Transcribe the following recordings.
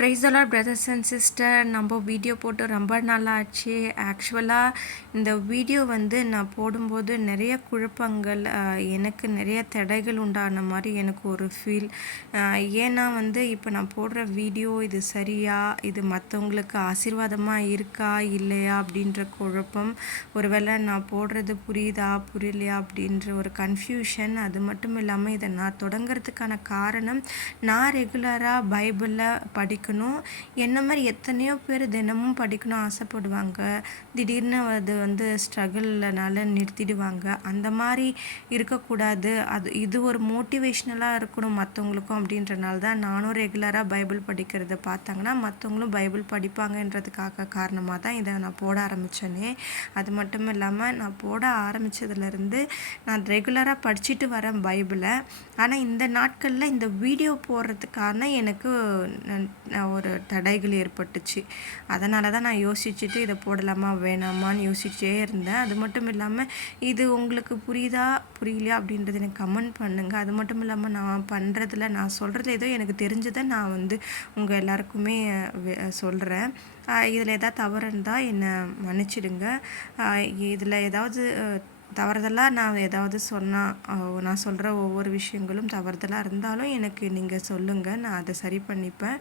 Price the lord brothers and sister. நம்ம video போட்டு ரொம்ப நாள் ஆச்சு. ஆக்சுவலாக இந்த வீடியோ நான் போடும்போது நிறைய குழப்பங்கள், எனக்கு நிறைய தடைகள் உண்டான மாதிரி எனக்கு ஒரு ஃபீல். ஏன்னா இப்போ நான் போடுற வீடியோ இது சரியா, இது மற்றவங்களுக்கு ஆசீர்வாதமாக இருக்கா இல்லையா அப்படின்ற குழப்பம், ஒருவேளை நான் போடுறது புரியுதா புரியலையா அப்படின்ற ஒரு கன்ஃபியூஷன். அது மட்டும் இல்லாமல் இதை நான் தொடங்கிறதுக்கான காரணம், நான் ரெகுலராக பைபிளில் படிக்கணும். என்ன மாதிரி எத்தனையோ பேர் தினமும் படிக்கணும் ஆசைப்படுவாங்க. திடீர்னு அது ஸ்ட்ரகிள்னால நிறுத்திடுவாங்க. அந்த மாதிரி இருக்கக்கூடாது. இது ஒரு மோட்டிவேஷ்னலாக இருக்கணும் மற்றவங்களுக்கும் அப்படின்றனால தான் நானும் ரெகுலராக பைபிள் படிக்கிறத பார்த்தாங்கன்னா மற்றவங்களும் பைபிள் படிப்பாங்கன்றதுக்காக காரணமாக தான் இதை நான் போட ஆரம்பித்தேனே. அது மட்டும் இல்லாமல் நான் போட ஆரம்பித்ததுலேருந்து நான் ரெகுலராக படிச்சுட்டு வரேன் பைபிளை. ஆனால் இந்த நாட்களில் இந்த வீடியோ போடுறதுக்கான எனக்கு ஒரு தடைகள் ஏற்பட்டுச்சு. அதனால தான் நான் யோசிச்சுட்டு இதை போடலாமா வேணாமான்னு யோசிச்சே இருந்தேன். அது மட்டும் இல்லாமல் இது உங்களுக்கு புரியுதா புரியலையா அப்படின்றது எனக்கு கமெண்ட் பண்ணுங்கள். அது மட்டும் இல்லாமல் நான் பண்ணுறதுல நான் சொல்கிறதுல ஏதோ எனக்கு தெரிஞ்சதை நான் உங்கள் எல்லாருக்குமே சொல்கிறேன். இதில் ஏதாவது தவறு இருந்தால் என்னை மன்னிச்சிடுங்க. இதில் ஏதாவது தவறுதலாக நான் ஏதாவது சொன்னால், நான் சொல்கிற ஒவ்வொரு விஷயங்களும் தவறுதலாக இருந்தாலும் எனக்கு நீங்கள் சொல்லுங்கள், நான் அதை சரி பண்ணிப்பேன்.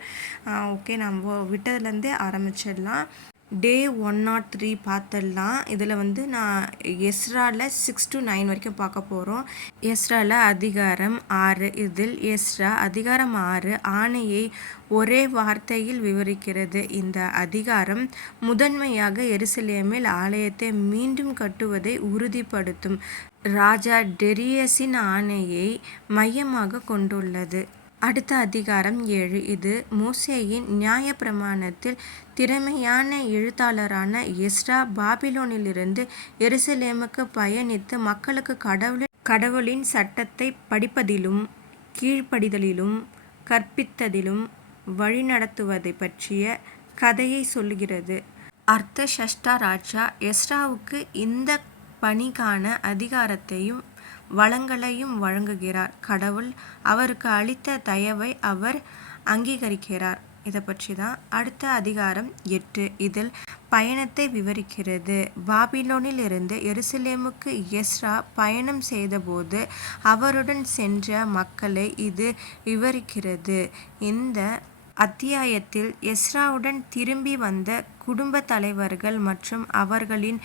ஓகே, நம்ம விட்டதுலேருந்தே ஆரம்பிச்சிடலாம். டே 103 பார்த்துடலாம். இதில் நான் எஸ்ராவில் 6 to 9 வரைக்கும் பார்க்க போகிறோம். எஸ்ராவில் அதிகாரம் 6. இதில் எஸ்ரா அதிகாரம் 6 ஆணையை ஒரே வார்த்தையில் விவரிக்கிறது. இந்த அதிகாரம் முதன்மையாக எருசலேமில் ஆலயத்தை மீண்டும் கட்டுவதை உறுதிப்படுத்தும் ராஜா டெரியஸின் ஆணையை மையமாக கொண்டுள்ளது. அடுத்த அதிகாரம் 7. இது மோசேயின் நியாயப்பிரமாணத்தில் திறமையான எழுத்தாளரான எஸ்ரா பாபிலோனிலிருந்து எருசலேமுக்கு பயணித்து மக்களுக்கு கடவுளின் சட்டத்தை படிப்பதிலும் கீழ்ப்படிதலிலும் கற்பித்ததிலும் வழிநடத்துவதை பற்றிய கதையை சொல்லுகிறது. அர்த்தஷஷ்டா ராஜா எஸ்ராவுக்கு இந்த பணிக்கான அதிகாரத்தையும் வளங்களையும் வழங்குகிறார். கடவுள் அவருக்கு அளித்த தயவை அவர் அங்கீகரிக்கிறார். இதை பற்றி தான் அடுத்த அதிகாரம் 8. இதில் பயணத்தை விவரிக்கிறது. பாபிலோனில் இருந்து எருசலேமுக்கு எஸ்ரா பயணம் செய்தபோது அவருடன் சென்ற மக்களை இது விவரிக்கிறது. இந்த அத்தியாயத்தில் எஸ்ராவுடன் திரும்பி வந்த குடும்ப தலைவர்கள் மற்றும் அவர்களின்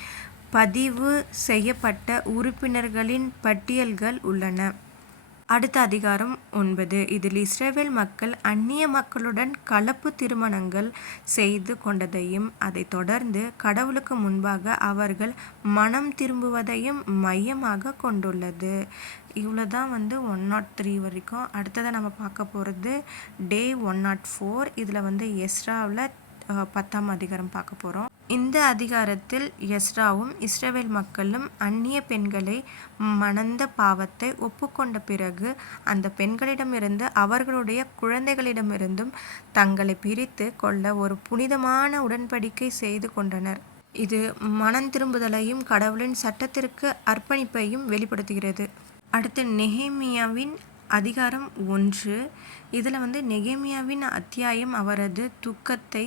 பதிவு செய்யப்பட்ட உறுப்பினர்களின் பட்டியல்கள் உள்ளன. அடுத்த அதிகாரம் 9. இதில் இஸ்ரவேல் மக்கள் அந்நிய மக்களுடன் கலப்பு திருமணங்கள் செய்து கொண்டதையும் அதை தொடர்ந்து கடவுளுக்கு முன்பாக அவர்கள் மனம் திரும்புவதையும் மையமாக கொண்டுள்ளது. இவ்வளோதான் 103 வரைக்கும். அடுத்ததை நம்ம பார்க்க போகிறது டே 104. இதில் எஸ்ராவில் 10ஆம் அதிகாரம் பார்க்க போகிறோம். இந்த அதிகாரத்தில் எஸ்ராவும் இஸ்ரவேல் மக்களும் அந்நிய பெண்களை மணந்த பாவத்தை ஒப்புக்கொண்ட பிறகு அந்த பெண்களிடமிருந்து அவர்களுடைய குழந்தைகளிடமிருந்தும் தங்களை பிரித்து கொள்ள ஒரு புனிதமான உடன்படிக்கை செய்து கொண்டனர். இது மனம் திரும்புதலையும் கடவுளின் சட்டத்திற்கு அர்ப்பணிப்பையும் வெளிப்படுத்துகிறது. அடுத்து நெகேமியாவின் அதிகாரம் 1. இதில் நெகேமியாவின் அத்தியாயம் அவரது துக்கத்தை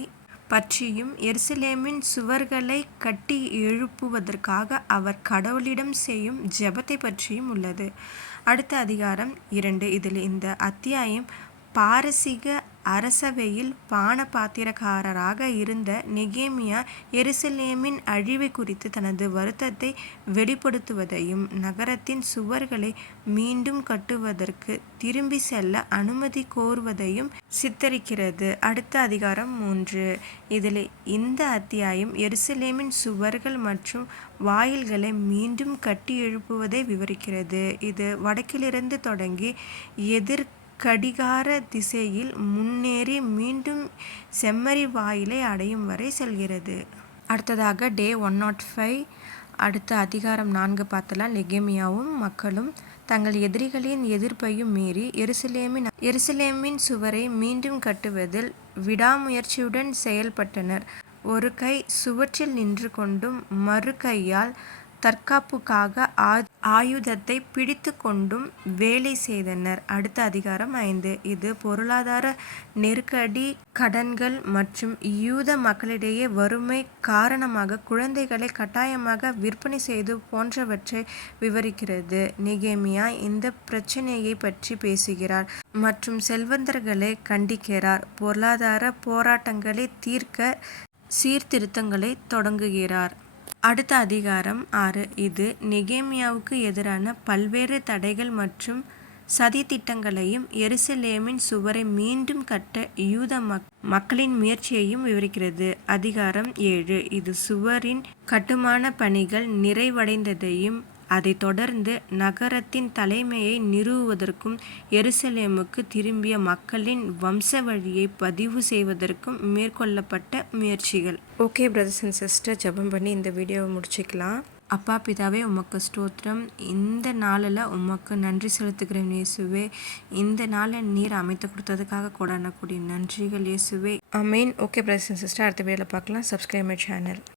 பற்றியும் எருசலேமின் சுவர்களை கட்டி எழுப்புவதற்காக அவர் கடவுளிடம் செய்யும் ஜெபத்தை பற்றியும் உள்ளது. அடுத்த அதிகாரம் 2. இதில் இந்த அத்தியாயம் பாரசீக அரசவையில் பான பாத்திரக்காரராக இருந்த நெகேமியா எருசலேமின் அழிவை குறித்து தனது வருத்தத்தை வெளிப்படுத்துவதையும் நகரத்தின் சுவர்களை மீண்டும் கட்டுவதற்கு திரும்பி செல்ல அனுமதி கோருவதையும் சித்தரிக்கிறது. அடுத்த அதிகாரம் 3. இதில் இந்த அத்தியாயம் எருசலேமின் சுவர்கள் மற்றும் வாயில்களை மீண்டும் கட்டி எழுப்புவதை விவரிக்கிறது. இது வடக்கிலிருந்து தொடங்கி கடிகார திசையில் முன்னேறி மீண்டும் செம்மறி வாயிலை அடையும் வரை செல்கிறது. அடுத்ததாக டே 105. அடுத்த அதிகாரம் 4 பார்த்தலாம். நெகேமியாவும் மக்களும் தங்கள் எதிரிகளின் எதிர்ப்பையும் மீறி எருசலேமின் சுவரை மீண்டும் கட்டுவதில் விடாமுயற்சியுடன் செயல்பட்டனர். ஒரு கை சுவற்றில் நின்று கொண்டும் மறு கையால் தற்காப்புக்காக ஆயுதத்தை பிடித்து கொண்டும் வேலை செய்தனர். அடுத்த அதிகாரம் 5. இது பொருளாதார நெருக்கடி, கடன்கள் மற்றும் யூத மக்களிடையே வறுமை காரணமாக குழந்தைகளை கட்டாயமாக விற்பனை செய்து போன்றவற்றை விவரிக்கிறது. நெகேமியா இந்த பிரச்சனையை பற்றி பேசுகிறார் மற்றும் செல்வந்தர்களை கண்டிக்கிறார். பொருளாதார போராட்டங்களை தீர்க்க சீர்திருத்தங்களை தொடங்குகிறார். அடுத்த அதிகாரம் 6. இது நெகேமியாவுக்கு எதிரான பல்வேறு தடைகள் மற்றும் சதித்திட்டங்களையும் எருசலேமின் சுவரை மீண்டும் கட்ட யூத மக்களின் முயற்சியையும் விவரிக்கிறது. அதிகாரம் 7. இது சுவரின் கட்டுமான பணிகள் நிறைவடைந்ததையும் அதைத் தொடர்ந்து நகரத்தின் தலைமையை நிறுவுவதற்கும் எருசலேமுக்கு திரும்பிய மக்களின் வம்சவழியை பதிவு செய்வதற்கும் மேற்கொள்ளப்பட்ட முயற்சிகள். ஓகே பிரதர்ஸ் அண்ட் சிஸ்டர், ஜெபம் பண்ணி இந்த வீடியோவை முடிச்சுக்கலாம். அப்பா பிதாவே, உமக்கு ஸ்தோத்திரம். இந்த நாளில் உமக்கு நன்றி செலுத்துகிறேன் இயேசுவே. இந்த நாளை நீர் அமைத்து கொடுத்ததுக்காக கூடான கூடிய நன்றிகள் இயேசுவே. ஆமேன். ஓகே பிரதர்ஸ் அண்ட் சிஸ்டர், அடுத்த வீடியோவில் பார்க்கலாம். Subscribe my channel.